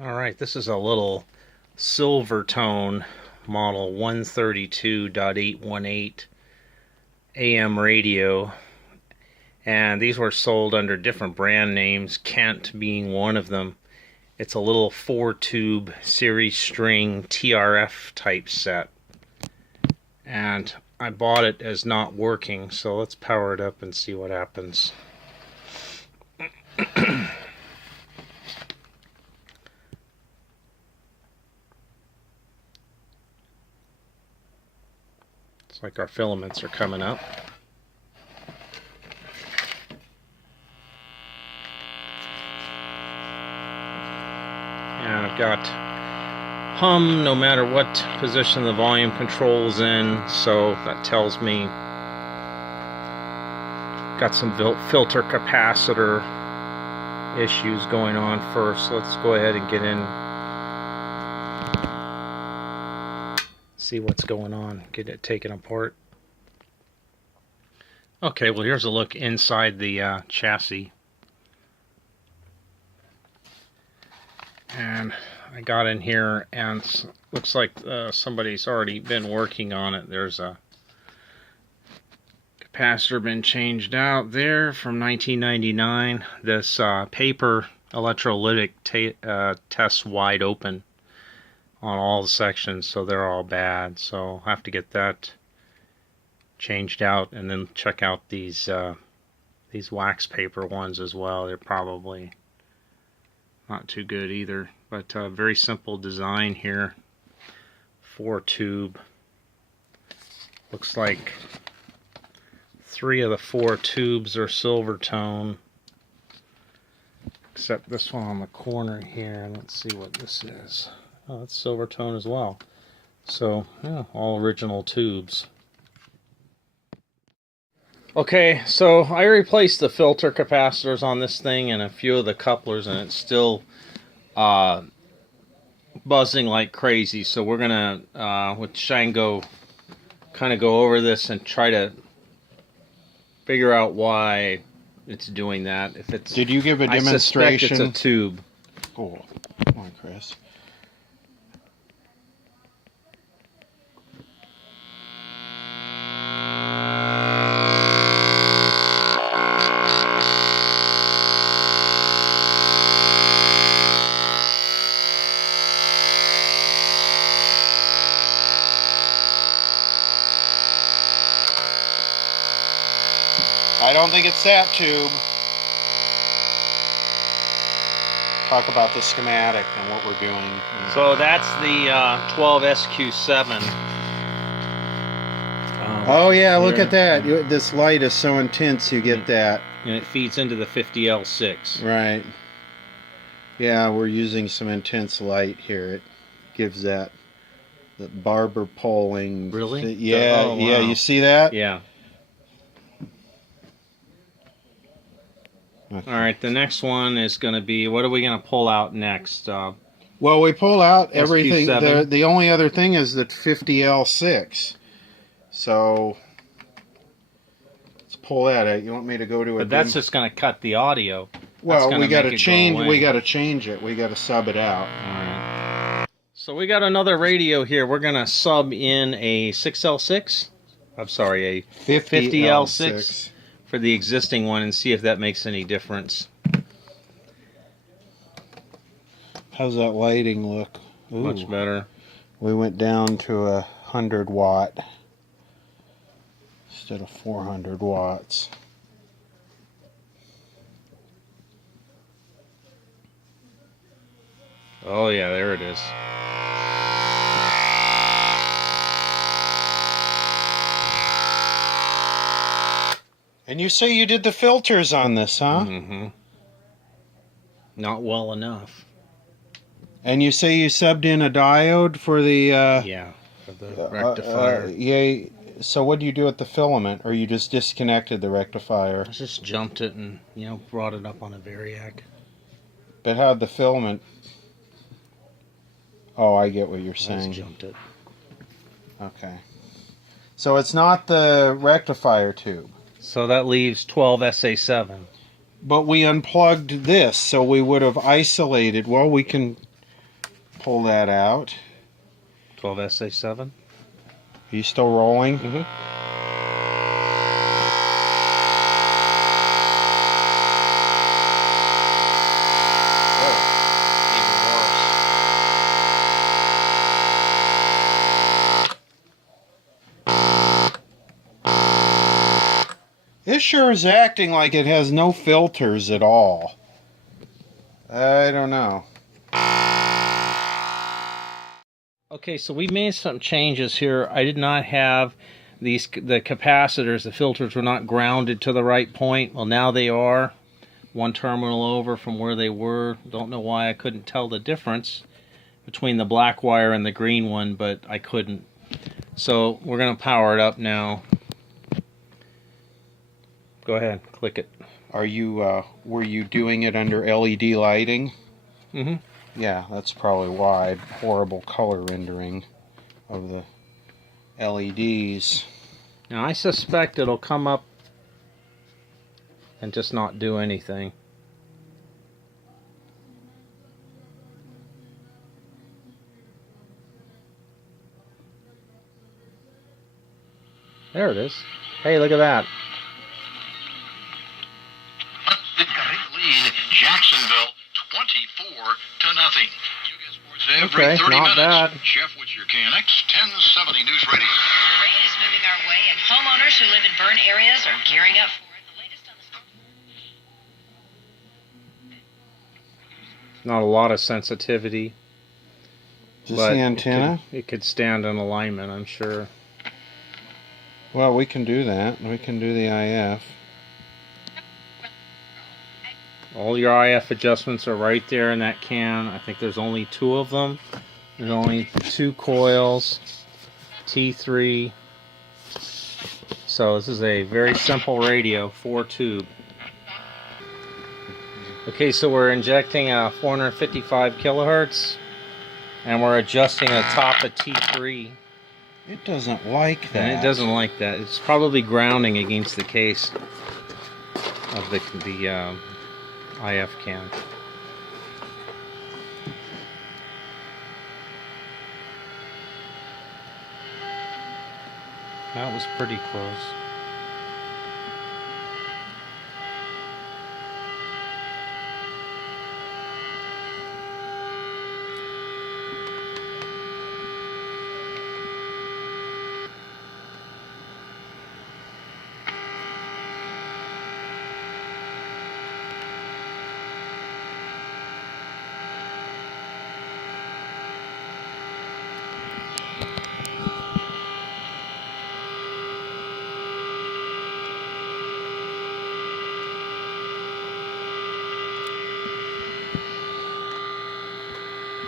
Alright, this is a little Silvertone model 132.818 AM radio, and these were sold under different brand names, Kent being one of them. It's a little 4-tube series string TRF type set, and I bought it as not working, so let's power it up and see what happens. It's like our filaments are coming up. And I've got hum no matter what position the volume control's in, so that tells me got some filter capacitor issues going on first. Let's go ahead and get in, see what's going on, get it taken apart. Okay, well here's a look inside the chassis. And I got in here and looks like somebody's already been working on it. There's a capacitor been changed out there from 1999. This paper electrolytic tests wide open on all the sections, so they're all bad. So I'll have to get that changed out and then check out these wax paper ones as well. They're probably not too good either, but very simple design here. 4-tube. Looks like 3 of the 4 tubes are Silvertone, except this one on the corner here. Let's see what this is. Oh, it's Silvertone as well. So, yeah, all original tubes. Okay, so I replaced the filter capacitors on this thing and a few of the couplers, and it's still buzzing like crazy. So we're gonna, with Shango, kind of go over this and try to figure out why it's doing that. If it's, did you give a demonstration? I suspect it's a tube. Oh, come on, Chris. I don't think it's that tube. Talk about the schematic and what we're doing. So that's the 12SQ7. Oh yeah, look at that. This light is so intense you get that. And it feeds into the 50L6. Right. Yeah, we're using some intense light here. It gives that the barber poling. Really? Yeah, oh, wow. Yeah, you see that? Yeah. Okay. Alright, the next one is going to be, what are we going to pull out next? Well, we pull out everything. SQ7. The only other thing is the 50L6. So, let's pull that out. You want me to go to a... But that's just going to cut the audio. Well, we got to change. We got to change it. We got to sub it out. Alright. So we got another radio here. We're going to sub in a 6L6. I'm sorry, a 50L6. For the existing one and see if that makes any difference. How's that lighting look? Ooh. Much better. We went down to 100 watt instead of 400 watts. Oh yeah, there it is. And you say you did the filters on this, huh? Mm-hmm. Not well enough. And you say you subbed in a diode for the... yeah, for the rectifier. Yeah. So what do you do with the filament? Or you just disconnected the rectifier? I just jumped it and, brought it up on a variac. But how'd the filament... Oh, I get what you're saying. I just jumped it. Okay. So it's not the rectifier tube. So that leaves 12SA7. But we unplugged this, so we would have isolated. Well, we can pull that out. 12SA7. Are you still rolling? Mm-hmm. This sure is acting like it has no filters at all. I don't know. Okay, so we made some changes here. I did not have the capacitors, the filters were not grounded to the right point. Well, now they are. One terminal over from where they were. Don't know why I couldn't tell the difference between the black wire and the green one, but I couldn't. So we're going to power it up now. Go ahead, click it. Are you, were you doing it under LED lighting? Mm-hmm. Yeah, that's probably why. Horrible color rendering of the LEDs. Now I suspect it'll come up and just not do anything. There it is. Hey, look at that. Lead Jacksonville 24-0. You get sports every Okay, 30 not minutes. bad. Jeff with your KNX 1070 News Radio. The rain is moving our way, and homeowners who live in burn areas are gearing up for it. The latest on the Not a lot of sensitivity. Just but the antenna? It could stand in alignment, I'm sure. Well, we can do that. We can do the IF. All your IF adjustments are right there in that can. I think there's only 2 of them. There's only 2 coils. T3. So this is a very simple radio, 4-tube. Okay, so we're injecting 455 kilohertz. And we're adjusting the top of T3. It doesn't like that. And it doesn't like that. It's probably grounding against the case of the IF can. That was pretty close.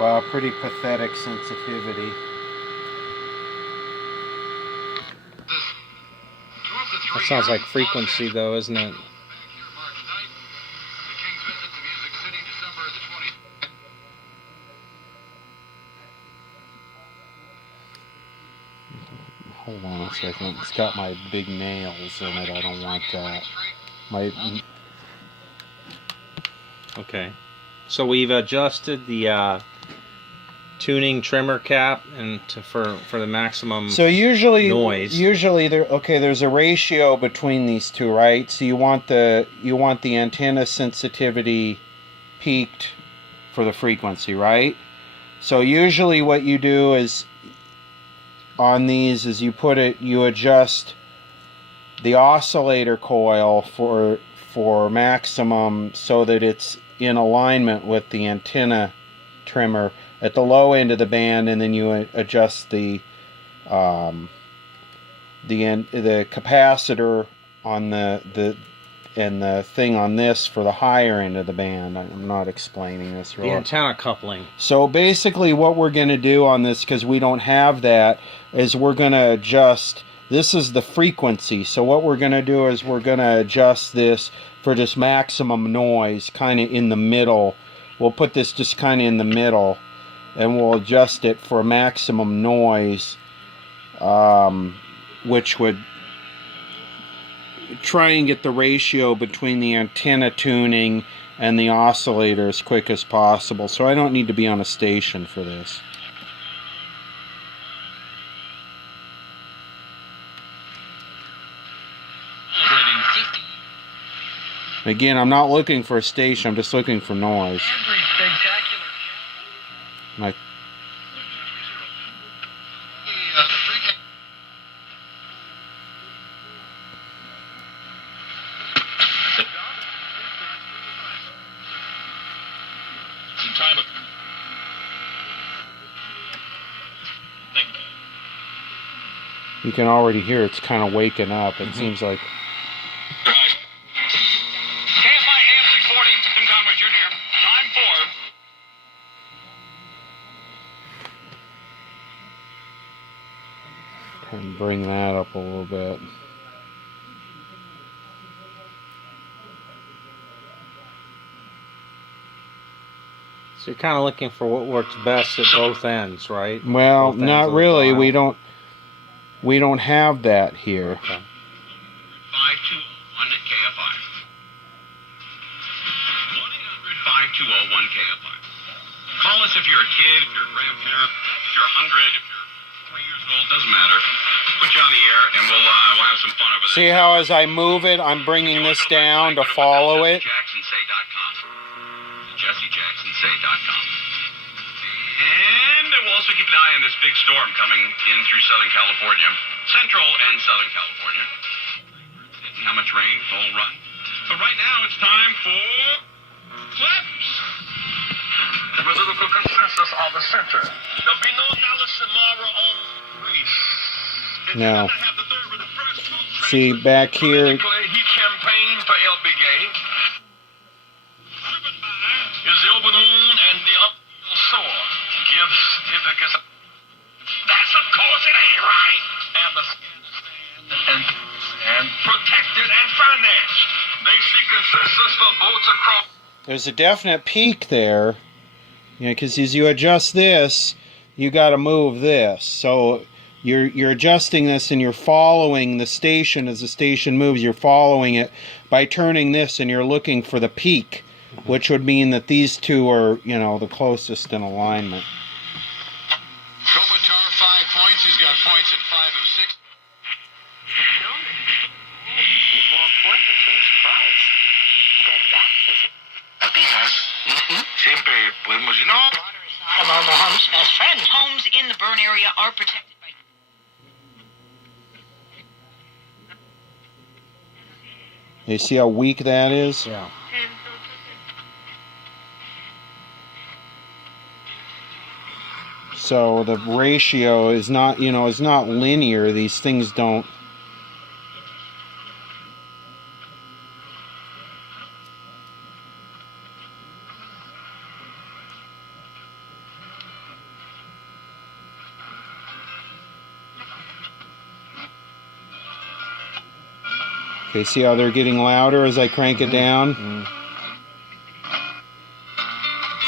Wow, pretty pathetic sensitivity. That sounds like frequency though, isn't it? Hold on a second. It's got my big nails in it. I don't want that. Okay. So we've adjusted the tuning trimmer cap and for the maximum So usually noise. There's a ratio between these two, right? So you want the antenna sensitivity peaked for the frequency, right? So usually what you do is on these is you adjust the oscillator coil for maximum so that it's in alignment with the antenna trimmer at the low end of the band, and then you adjust the capacitor on the thing on this for the higher end of the band. I'm not explaining this the really. antenna coupling. So basically what we're going to do on this, because we don't have that, is we're going to adjust. This is the frequency. So what we're going to do is we're going to adjust this for just maximum noise, kind of in the middle. We'll put this just kind of in the middle, and we'll adjust it for maximum noise, which would try and get the ratio between the antenna tuning and the oscillator as quick as possible. So I don't need to be on a station for this. Again, I'm not looking for a station, I'm just looking for noise. Like, you can already hear it's kind of waking up. It seems like. And bring that up a little bit. So you're kind of looking for what works best at both ends, right? Well, Both ends not of the really. dial. We don't have that here. Okay. 5201 KFI. 1-800-5201 KFI. Call us if you're a kid, if you're a grandparent, if you're 100, if you're 3 years old, doesn't matter. Put you on the air and we'll have some fun over there. See how as I move it, I'm bringing this down to follow it? JesseJacksonSay.com. And we'll also keep an eye on this big storm coming in through Southern California, Central and Southern California. How much rain? Full run. But right now it's time for clips. The political consensus of the center. There'll be no malice tomorrow on race. No. See, back here. He campaigned for LBJ. Driven by his Ilbanoon and the uphill sore. Give certificates. That's of course it ain't right. And protected and financed. They see consensus for votes across. There's a definite peak there. You know, because as you adjust this, you got to move this. So you're adjusting this and you're following the station as the station moves. You're following it by turning this, and you're looking for the peak, which would mean that these two are, you know, the closest in alignment. Kopitar 5 points. He's got points in 5 of 6. More points, it's a surprise. Going back to Siempre podemos, you know. among the home's best friends. Homes in the burn area are protected by... You see how weak that is? Yeah. So the ratio is not, you know, is not linear. These things don't. Okay, see how they're getting louder as I crank it down? Mm-hmm.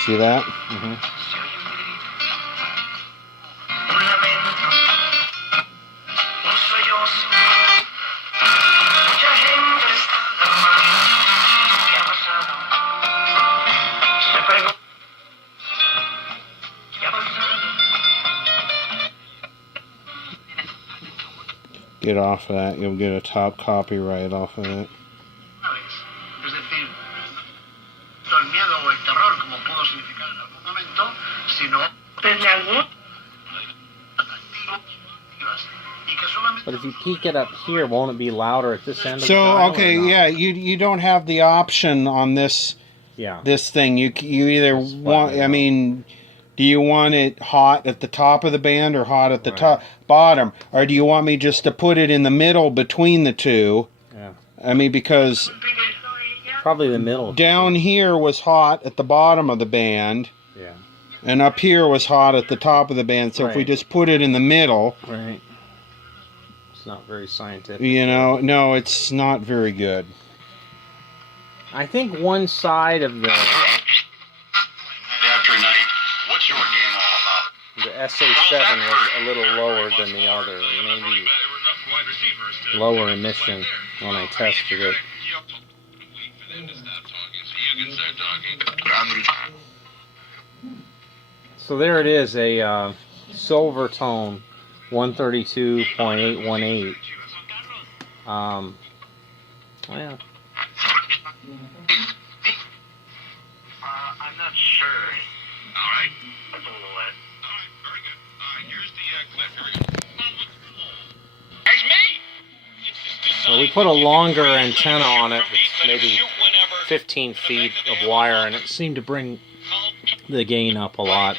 See that? Mm-hmm. Get off of that. You'll get a top copyright off of it. Es decir, el miedo o el terror, como pudo significar en algún momento, sino But if you peak it up here, won't it be louder at this end of the So dial, okay, or not? yeah, you don't have the option on this Yeah. this thing. You either Just want. flatten it I out. mean, do you want it hot at the top of the band or hot at the Right. top bottom, or do you want me just to put it in the middle between the two? Yeah. I mean, because Probably the middle. down here was hot at the bottom of the band, Yeah. and up here was hot at the top of the band. So if we Right. just put it in the middle, Right. It's not very scientific. you know, no, it's not very good. I think one side of the after night, what's your game all about? the SA7 was a little lower than the other, maybe lower emission when I tested it. you can start talking. So there it is, a Silvertone 132.818. Well, I'm not sure. All right. That's a little wet. All right, very good. Here's the clip. Here we go. There's me! so we put a longer antenna on it, it's maybe 15 feet of wire, and it seemed to bring the gain up a lot.